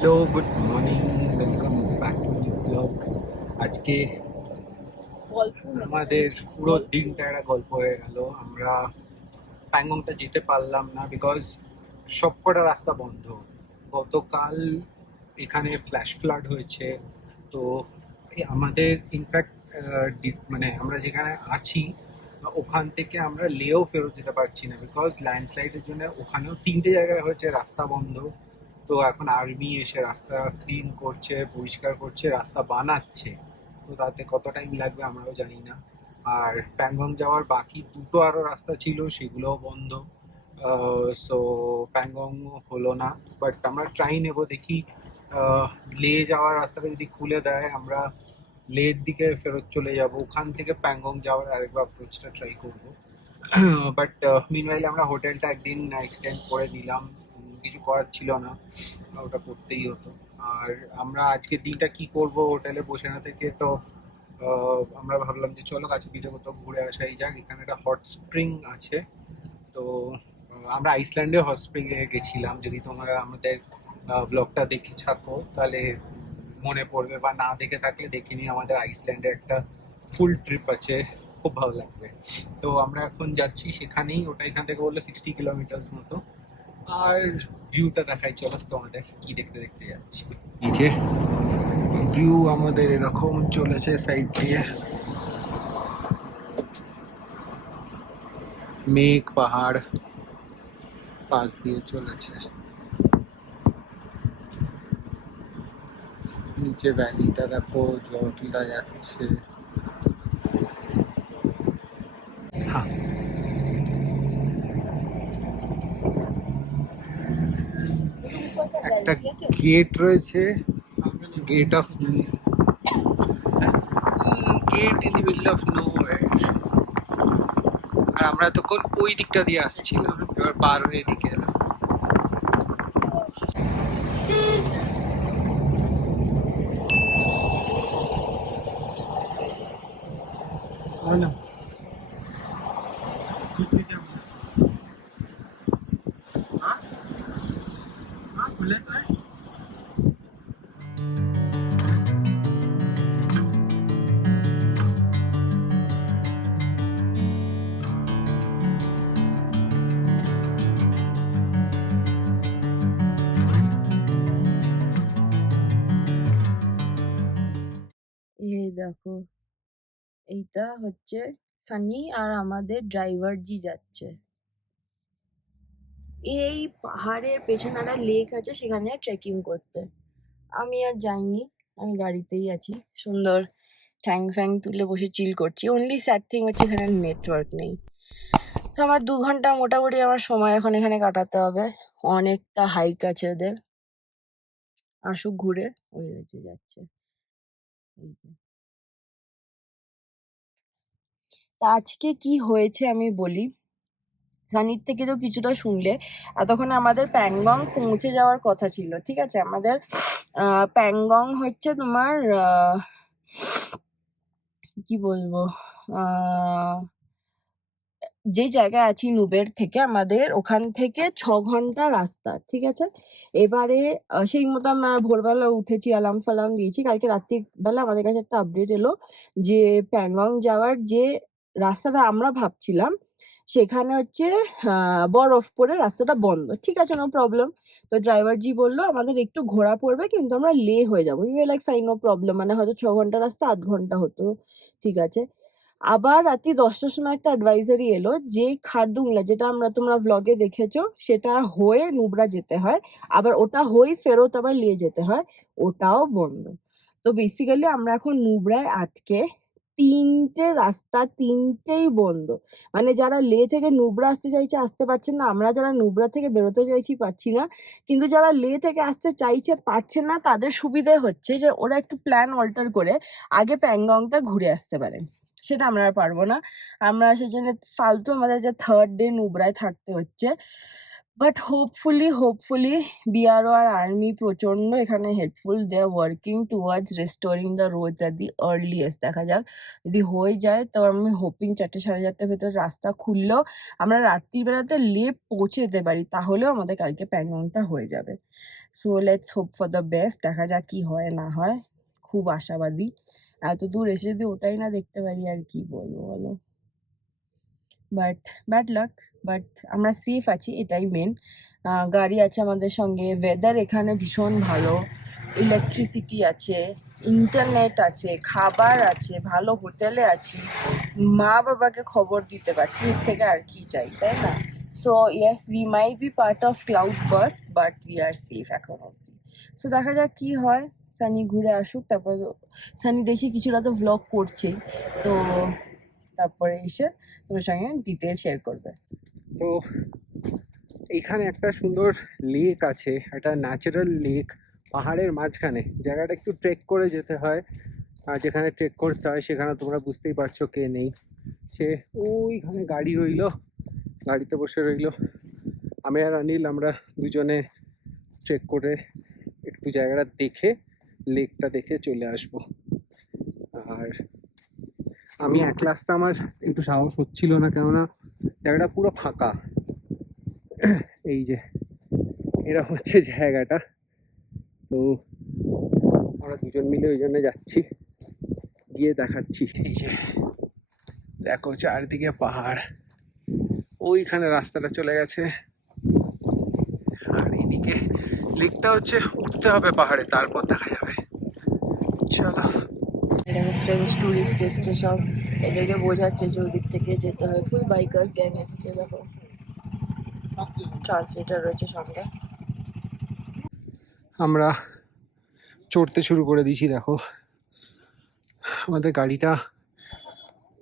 Hello, good morning, welcome back to new blog. আজকে আমাদের পুরো দিনটা একটা গল্প হয়ে গেল। আমরা প্যাংগংটা যেতে পারলাম না বিকজ সবকটা রাস্তা বন্ধ। গতকাল এখানে ফ্ল্যাশ ফ্লাড হয়েছে। তো আমাদের ইনফ্যাক্ট মানে আমরা যেখানে আছি ওখান থেকে আমরা লেও ফেরত যেতে পারছি না বিকজ ল্যান্ডস্লাইডের জন্য ওখানেও 3টে জায়গায় হয়েছে রাস্তা বন্ধ। তো এখন আর্মি এসে রাস্তা ক্লিন করছে, পরিষ্কার করছে, রাস্তা বানাচ্ছে। তো তাতে কত টাইম লাগবে আমরাও জানি না। আর প্যাংগং যাওয়ার বাকি দুটো আরও রাস্তা ছিল, সেগুলোও বন্ধ। সো প্যাংগং হলো না, বাট আমরা ট্রাই নেবো, দেখি লে যাওয়ার রাস্তাটা যদি খুলে দেয় আমরা লের দিকে ফেরত চলে যাব, ওখান থেকে প্যাংগং যাওয়ার আরেকবার অ্যাপ্রোচটা ট্রাই করবো। বাট মিনওয়াইল আমরা হোটেলটা একদিন এক্সটেন্ড করে নিলাম, কিছু করার ছিল না, ওটা করতেই হতো। আর আমরা আজকের দিনটা কি করব হোটেলে বসে না থেকে, তো আমরা ভাবলাম যে চলো কাছে পিঠে কোথাও ঘুরে আসাই যাক। এখানে একটা হট স্প্রিং আছে। তো আমরা আইসল্যান্ডে হট স্প্রিংয়ে গেছিলাম, যদি তোমরা আমাদের ব্লগটা দেখে থাকো তাহলে মনে পড়বে, বা না দেখে থাকলে দেখে নিই, আমাদের আইসল্যান্ডে একটা ফুল ট্রিপ আছে, খুব ভালো লাগবে। তো আমরা এখন যাচ্ছি সেখানেই, ওটা এখান থেকে বললো 60 কিলোমিটার মতো। আর ভিউটা দেখাই চলো তোমাদের, কি দেখতে দেখতে যাচ্ছি। নিচে ভিউ আমাদের এরকম চলেছে সাইড দিয়ে, মেঘ পাহাড় পাশ দিয়ে চলেছে, নিচে ভ্যালিটা দেখো, জলটা যাচ্ছে। হ্যাঁ, একটা গেট রয়েছে, gate of gate in the middle of nowhere. আর আমরা তখন ওই দিকটা দিয়ে আসছিলাম, এবার পার হয়ে এদিকে এলাম। এই দেখো, এইটা হচ্ছে সানি আর আমাদের ড্রাইভার জি যাচ্ছে। এই পাহাড়ের পেছনে একটা লেক আছে, সেখানে ট্রেকিং করতে। আমি আর যাইনি, আমি গাড়িতেই আছি, সুন্দর ঠ্যাং ফ্যাং তুলে বসে চিল করছি। অনলি স্যাড থিং হচ্ছে এখানে নেটওয়ার্ক নেই। তো আমার 2 ঘন্টা মোটামুটি আমার সময় এখন এখানে কাটাতে হবে। অনেকটা হাইক আছে ওদের। আসুক ঘুরে, ওই যে যাচ্ছে। এই যে। তা আজকে কি হয়েছে আমি বলি। সানির থেকে তো কিছুটা শুনলে। এতক্ষণে আমাদের প্যাংগং পৌঁছে যাওয়ার কথা ছিল, ঠিক আছে? আমাদের প্যাংগং হচ্ছে তোমার কি বলবো, যে জায়গায় আছি নুবের থেকে আমাদের ওখান থেকে 6 ঘন্টা রাস্তা, ঠিক আছে? এবারে সেই মতো আমরা ভোরবেলা উঠেছি, অ্যালার্ম ফালার্ম দিয়েছি। কালকে রাত্রিবেলা আমাদের কাছে একটা আপডেট এলো যে প্যাংগং যাওয়ার যে রাস্তাটা আমরা ভাবছিলাম সেখানে হচ্ছে বরফ পড়ে রাস্তাটা বন্ধ। ঠিক আছে, নো প্রবলেম। তো ড্রাইভার জি বললো আমাদের একটু ঘোরা পড়বে, কিন্তু আমরা লে হয়ে যাবো। You like fine, no problem. মানে হয়তো 6 ঘন্টা রাস্তা 8 ঘন্টা হতো, ঠিক আছে। আবার রাত্রি 10টার সময় একটা অ্যাডভাইজারি এলো যে খারদুংলা, যেটা তোমরা ব্লগে দেখেছো, সেটা হয়ে নুব্রা যেতে হয়, আবার ওটা হয়ে ফেরত আবার নিয়ে যেতে হয়, ওটাও বন্ধ। তো বেসিক্যালি আমরা এখন নুব্রায় আটকে। 3টে রাস্তা, 3টেই বন্ধ। মানে যারা লে থেকে নুব্রা আসতে চাইছে আসতে পারছে না, আমরা যারা নুব্রা থেকে বেরোতে চাইছি পারছি না। কিন্তু যারা লে থেকে আসতে চাইছে পারছে না, তাদের সুবিধে হচ্ছে যে ওরা একটু প্ল্যান অল্টার করে আগে প্যাংগংটা ঘুরে আসতে পারে। সেটা আমরা আর পারবো না। আমরা সেজন্য ফালতু আমাদের যে 3rd ডে নুব্রায় থাকতে হচ্ছে। বাট হোপফুলি বিআরও আর আর্মি প্রচন্ড এখানে helpful. They are working towards restoring the roads at the earliest. দেখা যাক, যদি হয়ে যায় তো আমি হোপিং 4টে 4:30টার ভেতর রাস্তা খুললেও আমরা রাত্রিবেলাতে লে পৌঁছে যেতে পারি, তাহলেও আমাদের কালকে প্যাংগংটা হয়ে যাবে। So let's hope for the best, দেখা যাক কি হয় না হয়। খুব আশাবাদী, এত দূর এসে যদি ওটাই না দেখতে পারি আর কি বলবো বলো। বাট ব্যাড লাক, বাট আমরা সেফ আছি, এটাই মেন। গাড়ি আছে আমাদের সঙ্গে, ওয়েদার এখানে ভীষণ ভালো, ইলেকট্রিসিটি আছে, ইন্টারনেট আছে, খাবার আছে, ভালো হোটেলে আছি, মা বাবাকে খবর দিতে পারছি, এর থেকে আর কি চাই, তাই না? So yes, we might be part of cloud burst, but we are safe এখন অব্দি। সো দেখা যাক কি হয়, সানি ঘুরে আসুক, তারপর সানি দেখি কিছুটা তো ভ্লগ করছেই, তো তারপরে এসে তোমার সঙ্গে ডিটেল শেয়ার করবে। তো এইখানে একটা সুন্দর লেক আছে, একটা ন্যাচারাল লেক পাহাড়ের মাঝখানে। জায়গাটা একটু ট্রেক করে যেতে হয়, আর যেখানে ট্রেক করতে হয় সেখানে তোমরা বুঝতেই পারছো কে নেই, সে ওইখানে গাড়ি রইলো, গাড়িতে বসে রইলো। আমি আর অনিল আমরা দুজনে ট্রেক করে একটু জায়গাটা দেখে, লেকটা দেখে চলে আসব। আর আমি একলা আসতে আমার একটু সাহস হচ্ছিল না, কেননা জায়গাটা পুরো ফাঁকা। এই যে এরা হচ্ছে জায়গাটা, তো আমরা দুজন মিলে ওই জন্য যাচ্ছি, গিয়ে দেখাচ্ছি। এই যে দেখো চারদিকে পাহাড়, ওইখানে রাস্তাটা চলে গেছে, আর এইদিকে লেকটা হচ্ছে উঠতে হবে পাহাড়ে, তারপর দেখা যাবে। চলো। এখানে ফ্রেঞ্চ টুরিস্ট এসছে সব, এদেরকে বোঝাচ্ছে যে ওদিক থেকে যেতে হয়, ফুল বাইকার্স গ্যাং এসছে, দেখো ট্রান্সলেটার রয়েছে সঙ্গে। আমরা চড়তে শুরু করে দিয়েছি, দেখো আমাদের গাড়িটা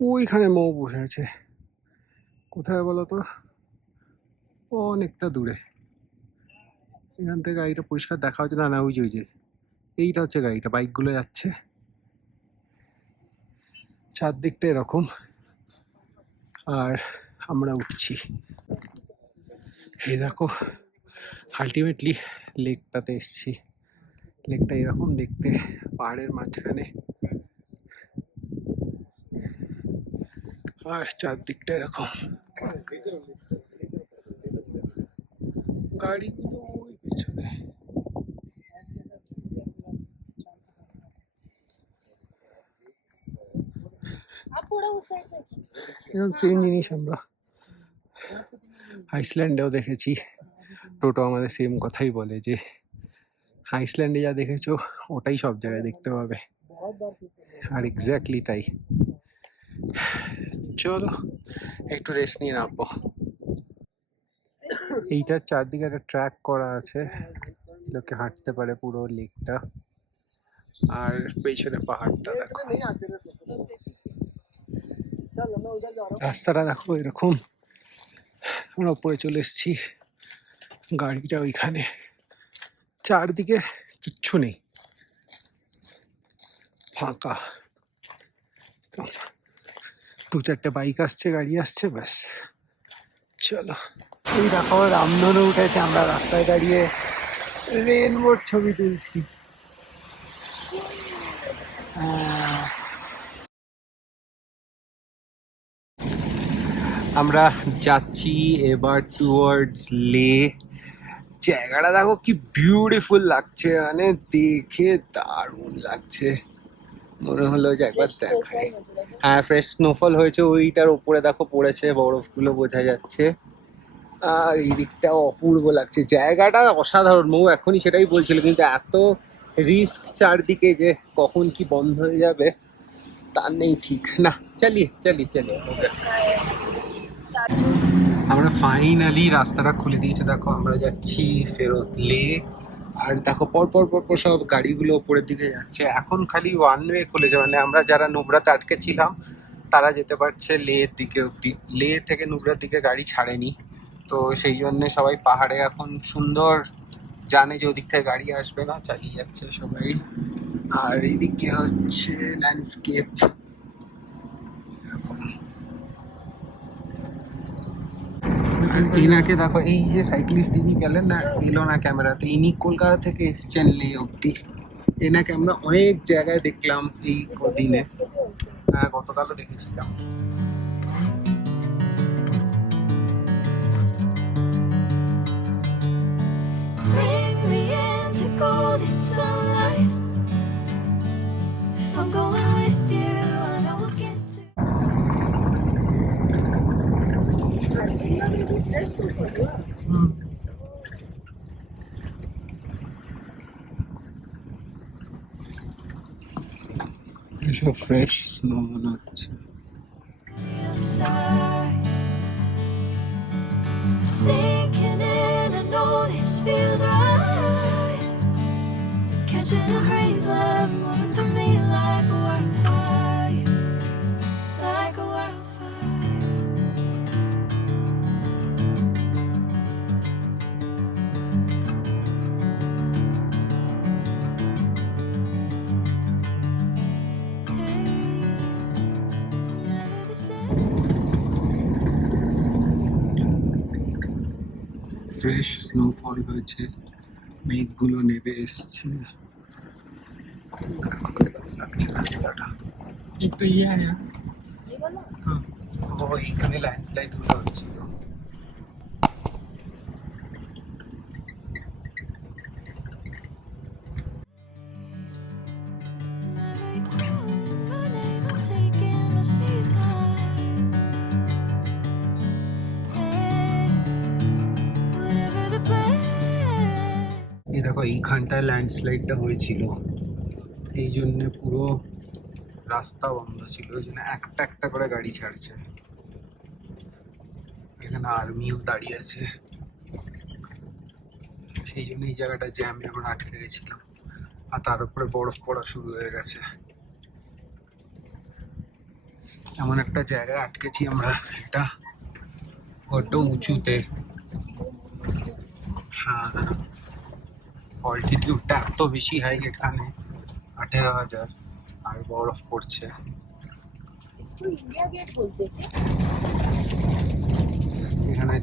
ওইখানে মৌ বসে আছে, কোথায় বলো তো, অনেকটা দূরে। এখান থেকে গাড়িটা পরিষ্কার দেখা হচ্ছে না, না ওই যে ওই যে এইটা হচ্ছে গাড়িটা, বাইকগুলো যাচ্ছে চারদিকটা এরকম, আর আমরা উঠছি। এই দেখো আলটিমেটলি লেকটাতে এসছি, লেকটা এরকম দেখতে, পাহাড়ের মাঝখানে, আর চারদিকটা এরকম, গাড়িগুলো ওই পেছনে। এরকম সেম জিনিস আমরা আইসল্যান্ডেও দেখেছি, টোটো আমাদের সেম কথাই বলে যে আইসল্যান্ডে যা দেখেছো ওটাই সব জায়গায় দেখতে পাবে, আর এক্স্যাক্টলি তাই। চলো একটু রেস্ট নিয়ে নামবো। এইটার চারদিকে একটা ট্র্যাক করা আছে, লোকে হাঁটতে পারে পুরো লেকটা, আর পেছনে পাহাড়টা দেখো, রাস্তাটা দেখো এরকম। আমরা উপরে চলে এসেছি, গাড়িটা ওইখানে, চারদিকে কিচ্ছু নেই, ফাঁকা। দু চারটে বাইক আসছে, গাড়ি আসছে, ব্যাস। চলো, এই দেখো রামধনু উঠেছে, আমরা রাস্তায় দাঁড়িয়ে রেনবোর ছবি তুলছি। আমরা যাচ্ছি এবার টুয়ার্ডস লে। জায়গাটা দেখো কি বিউটিফুল লাগছে, মানে দেখে দারুণ লাগছে, মনে হলো যে একবার দেখাই। হ্যাঁ, ফ্রেশ স্নোফল হয়েছে, ওইটার উপরে দেখো পড়েছে, বরফগুলো বোঝা যাচ্ছে, আর এই দিকটাও অপূর্ব লাগছে, জায়গাটা অসাধারণ। মৌ এখনই সেটাই বলছিল, কিন্তু এত রিস্ক চারদিকে যে কখন কি বন্ধ হয়ে যাবে তার নেই ঠিক। না চালিয়ে চালিয়ে চালিয়ে ওকে। আমরা ফাইনালি রাস্তাটা খুলে দিয়েছে, দেখো আমরা যাচ্ছি ফেরত লে। আর দেখো পরপর পরপর সব গাড়িগুলো উপরের দিকে যাচ্ছে, এখন খালি ওয়ান ওয়ে খুলেছে, মানে আমরা যারা নুব্রাতে আটকে ছিলাম তারা যেতে পারছে লের দিকে অব্দি, লে থেকে নুব্রার দিকে গাড়ি ছাড়েনি, তো সেই জন্যে সবাই পাহাড়ে এখন সুন্দর জানে যে ওদিক থেকে গাড়ি আসবে না, চালিয়ে যাচ্ছে সবাই। আর এইদিকে হচ্ছে ল্যান্ডস্কেপ, এনাকে দেখো, এই যে সাইক্লিস্ট ইনি গেলেন না, এলো না ক্যামেরাতে, ইনি কলকাতা থেকে এসছেন লে অব্দি। এনাকে আমরা অনেক জায়গায় দেখলাম এই কদিনে, হ্যাঁ গতকালও দেখেছিলাম। Bring me in golden sunlight. If I'm going with you, I know we'll get to. এসব ফ্রেশ স্নো মনে হচ্ছে। The other side. Sinking in, I know this feels right. Catching a breeze, love moving through me like a wildfire, like a wildfire. Hey, I'm never the same. Fresh snowfall হয়েছে, মেঘগুলো নেমে এসছে। এখন এরকম লাগছে রাস্তাটা একটু ও এইখানে ল্যান্ডস্লাইড গুলো হচ্ছিল। Whenever you're calling my name, I'm taking my sweet time. Hey, whatever the plan. এই দেখো এইখানটায় ল্যান্ডস্লাইডটা হয়েছিল, এই জন্য পুরো রাস্তা বন্ধ ছিল, ওই জন্য একটা একটা করে গাড়ি ছাড়ছে। এখানে আর্মিও দাঁড়িয়ে আছে, সেই জন্য এই জায়গাটা জ্যামে আমরা আটকে গেছিলাম। আর তার উপরে বরফ পড়া শুরু হয়ে গেছে। এমন একটা জায়গায় আটকেছি আমরা, এটা বড্ড উঁচুতে। হ্যাঁ, অল্টিটিউডটা এত বেশি হাই এখানে, 18,000, আর বরফ পড়ছে। इसको इंडिया गेट बोलते हैं क्या? এখানে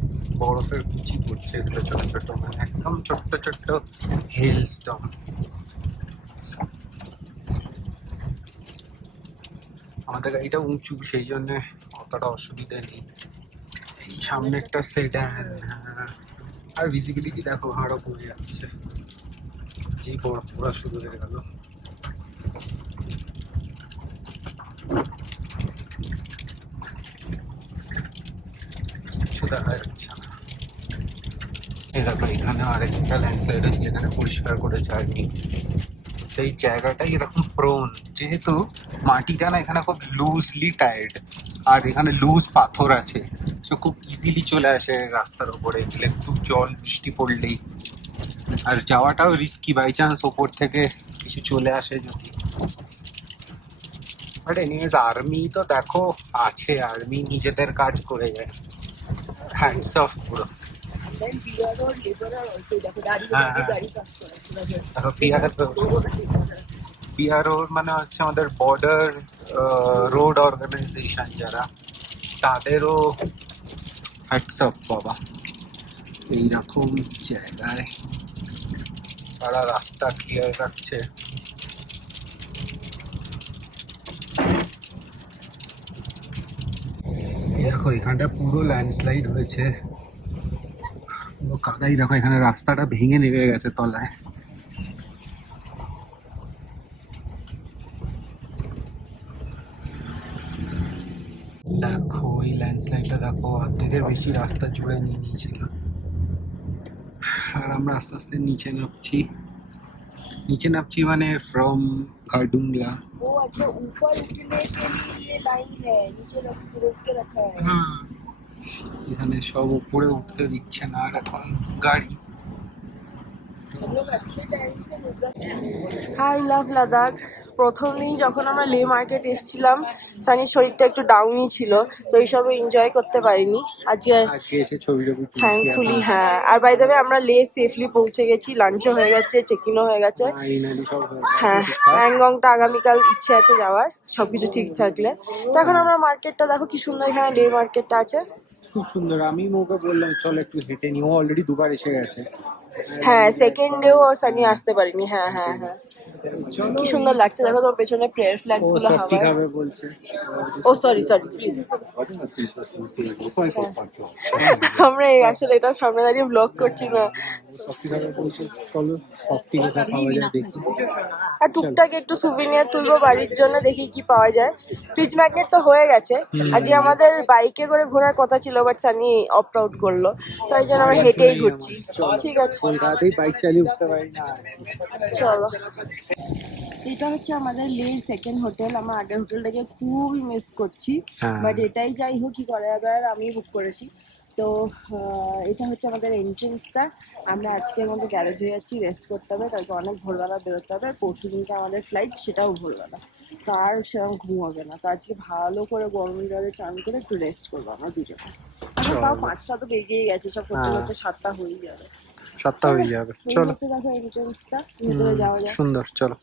বরফের কুচি পড়ছে, এগুলো ছোট ছোট, মানে একদম ছোট্ট ছোট্ট হিল স্টম। আমাদের গাড়িটা উঁচু, সেই জন্য অতটা অসুবিধা নেই। এই সামনে একটা সেডান, হ্যাঁ, আর ভিজিবিলিটি দেখো আরো কমে যাচ্ছে, যেই বরফ পড়া শুরু হয়ে গেল। কিছু দেখা যাচ্ছে না। এই দেখো এখানে আরেকটা ল্যান্ডস্লাইড আছে, এখানে পরিষ্কার করেছে আর্মি। সেই জায়গাটাই এরকম প্রোন, যেহেতু মাটিটা না এখানে খুব লুজলি টাইড, আর এখানে লুজ পাথর আছে, সো খুব ইজিলি চলে আসে রাস্তার উপরে, এগুলো খুব জল বৃষ্টি পড়লেই। আর যাওয়াটাও রিস্কি, বাই চান্স ওপর থেকে কিছু চলে আসে যদি। বাট এনিওয়েজ আর্মি তো দেখো আছে, আর্মি নিজেদের কাজ করে যায়, হ্যান্ডস অফ পুরো। Then PR or labor are also দেখো দাঁড়িয়ে হ্যাঁ, দাঁড়িয়ে হ্যাঁ। গাড়ি কাজ করাচ্ছে না যে দেখো পিআরও মানে হচ্ছে আমাদের বর্ডার রোড অর্গানাইজেশন যারা, তাদেরও হ্যাটস অফ বাবা। এইরকম জায়গায় তারা রাস্তা ক্লিয়ার রাখছে। এই দেখো এখানটা পুরো ল্যান্ডস্লাইড হয়েছে, পুরো কাদাই। দেখো এখানে রাস্তাটা ভেঙে নেমে গেছে তলায়। দেখো এই ল্যান্ডস্লাইডটা দেখো, অর্ধেকের বেশি রাস্তা জুড়ে নিয়ে নিয়েছিল। আর আমরা আস্তে আস্তে নিচে নামছি মানে ফ্রম গার্ডুংলা। वो अच्छा ऊपर उठने के लिए ये लाइन है, नीचे रोक के रखा है। এখানে সব উপরে উঠতে দিচ্ছে না আর এখন গাড়ি। हम लोग अच्छे टाइम से হাই লাভ লাদাখ। প্রথম দিন যখন আমরা লে মার্কেট এসেছিলাম, সানির শরীরটা একটু ডাউনই ছিল, তো এইসব এনজয় করতে পারিনি আজকে। আজকে এসে ছবি তুলছি থ্যাঙ্কফুলি, হ্যাঁ। আর বাই দ্য ওয়ে আমরা লে সেফলি পৌঁছে গেছি, লাঞ্চও হয়ে গেছে, চেক ইনও হয়ে গেছে। ফাইনালি সব হয়ে গেছে হ্যাঁ, ঠিকঠাক। প্যাংগংটা আগামীকাল ইচ্ছে আছে যাওয়ার, সবকিছু ঠিক থাকলে। তো এখন আমরা মার্কেটটা দেখো কি সুন্দর, এখানে লে মার্কেটটা আছে। খুব সুন্দর। আমি ওকে বললাম চল একটু হেঁটে নি, ও অলরেডি দুবার এসে গেছে, হ্যাঁ সেকেন্ডেও সানি আসতে পারিনি। হ্যাঁ হ্যাঁ হ্যাঁ, কি সুন্দর লাগছে দেখো তোমার পেছনে প্রেয়ার ফ্ল্যাগস ও গুলো সফটি হাওয়ায়। খাবে বলছে। ও সরি সরি প্লিজ। আমরা আসলে এটা সামনে দাঁড়িয়ে ব্লগ করছি না। ও সফটি খাবে বলছে, চলো সফটি কোথায় পাওয়া যায় দেখি। আর টুকটাক একটু সুভিনিয়ার তুলবো বাড়ির জন্য, দেখি কি পাওয়া যায়। ফ্রিজ ম্যাগনেট তো হয়ে গেছে, আজকে আমাদের বাইকে করে ঘোরার কথা ছিল বাট সানি অপ্ট আউট করলো, তাই জন্য আমরা হেঁটেই ঘুরছি। ঠিক আছে কলকাতাতেই বাইক চালিয়ে উঠতে পারি না। চলো। এটা হচ্ছে আমাদের লের সেকেন্ড হোটেল। আমার আগের হোটেলটাকে খুবই মিস করছি, হ্যাঁ। বাট এটাই যাই হোক কি করা যাবে, আর আমি বুক করেছি তো। এটা হচ্ছে আমাদের এন্ট্রেন্সটা। আমরা আজকের মতো গ্যারেজ হয়ে যাচ্ছি, রেস্ট করতে হবে, কালকে অনেক ভোরবেলা বেরোতে হবে, আর পরশু দিনকে আমাদের ফ্লাইট, সেটাও ভোরবেলা। তো আর সেরকম ঘুম হবে না, তো আজকে ভালো করে গরম জলে চান করে একটু রেস্ট করবো আমরা দুজনে। এখন তাও 5টা তো বেজেই গেছে, সব করতে হ্যাঁ। করতে 7টা হয়েই যাবে। 7টা হয়ে যাবে, এই চলো। হচ্ছে দেখো এন্ট্রেন্সটা, ভিতরে যাওয়া যায়। সুন্দর, চলো।